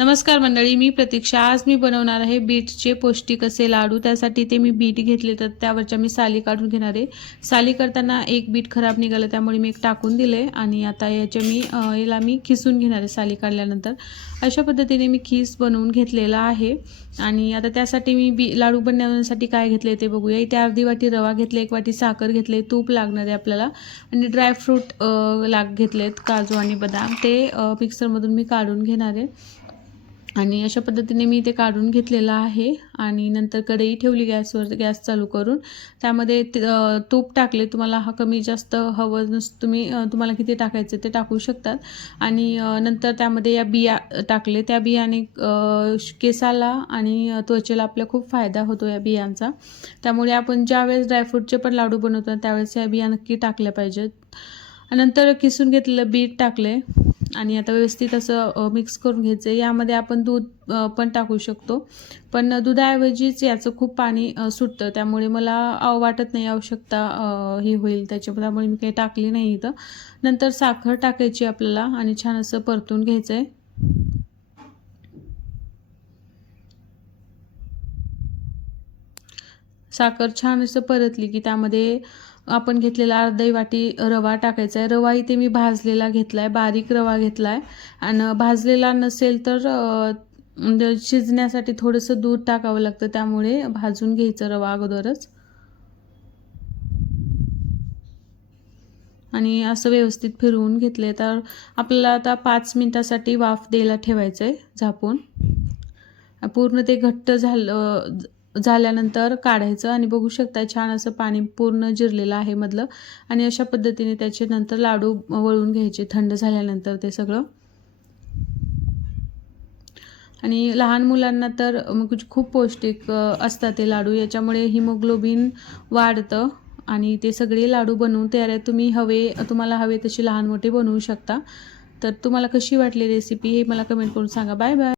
नमस्कार मंडळी, मी प्रतीक्षा। आज मी बनवणार आहे बीटचे पौष्टिक असे लाडू। त्यासाठी ते मी बीट घेतले, तर त्यावरच्या मी साली काढून घेणार आहे। साली करताना एक बीट खराब निघालं, त्यामुळे मी एक टाकून दिले आणि आता याला मी खिसून घेणार आहे साली काढल्यानंतर। अशा पद्धतीने मी खीस बनवून घेतलेला आहे आणि आता त्यासाठी मी लाडू बनवण्यासाठी काय घेतले ते बघूया। इथे अर्धी वाटी रवा घेतले, एक वाटी साखर घेतले, तूप लागणार आहे आपल्याला आणि ड्रायफ्रूट घेतलेत, काजू आणि बदाम। ते मिक्सरमधून मी काढून घेणार आहे आणि अशा पद्धतीने मी ते काढून घेतलेलं आहे आणि नंतर कढई ठेवली गॅसवर, गॅस चालू करून त्यामध्ये तूप टाकले। तुम्हाला हा कमी जास्त हवं तुम्हाला किती टाकायचं ते टाकू शकतात आणि नंतर त्यामध्ये या बिया टाकले। त्या बियाने केसाला आणि त्वचेला आपल्या खूप फायदा होतो या बियांचा। त्यामुळे आपण ज्यावेळेस ड्रायफ्रूटचे पण लाडू बनवतो त्यावेळेस या बिया नक्की टाकल्या पाहिजेत। नंतर किसून घेतलेलं बीट टाकले आणि आता व्यवस्थित असं मिक्स करून घ्यायचं। यामध्ये आपण दूध पण टाकू शकतो, पण दुधाऐवजीच याचं खूप पाणी सुटतं, त्यामुळे मला वाटत नाही आवश्यकता ही होईल त्याच्यामुळे मी काही टाकली नाही इथं। नंतर साखर टाकायची आपल्याला आणि छान असं परतून घ्यायचं आहे। साखर छान असं परतली की त्यामध्ये आपण घेतलेला अर्धी वाटी रवा टाकायचा आहे। रवा इथे मी भाजलेला घेतला आहे, बारीक रवा घेतला आहे आणि भाजलेला नसेल तर शिजण्यासाठी थोडंसं दूध टाकावं लागतं, त्यामुळे भाजून घ्यायचं रवा अगोदरच आणि असं व्यवस्थित फिरवून घेतले। तर आपल्याला आता 5 मिनिटासाठी वाफ द्यायला ठेवायचं आहे झाकून। पूर्ण ते घट्ट झाल्यानंतर काढायचं आणि बघू शकता छान असं पाणी पूर्ण जिरलेलं आहे मधलं आणि अशा पद्धतीने त्याचे नंतर लाडू वळून घ्यायचे थंड झाल्यानंतर ते सगळं। आणि लहान मुलांना तर खूप पौष्टिक असतात ते लाडू, याच्यामुळे हिमोग्लोबिन वाढतं आणि ते सगळे लाडू बनवून तयार आहे। तुम्हाला हवे तशी लहान मोठे बनवू शकता। तर तुम्हाला कशी वाटली रेसिपी हे मला कमेंट करून सांगा। Bye bye.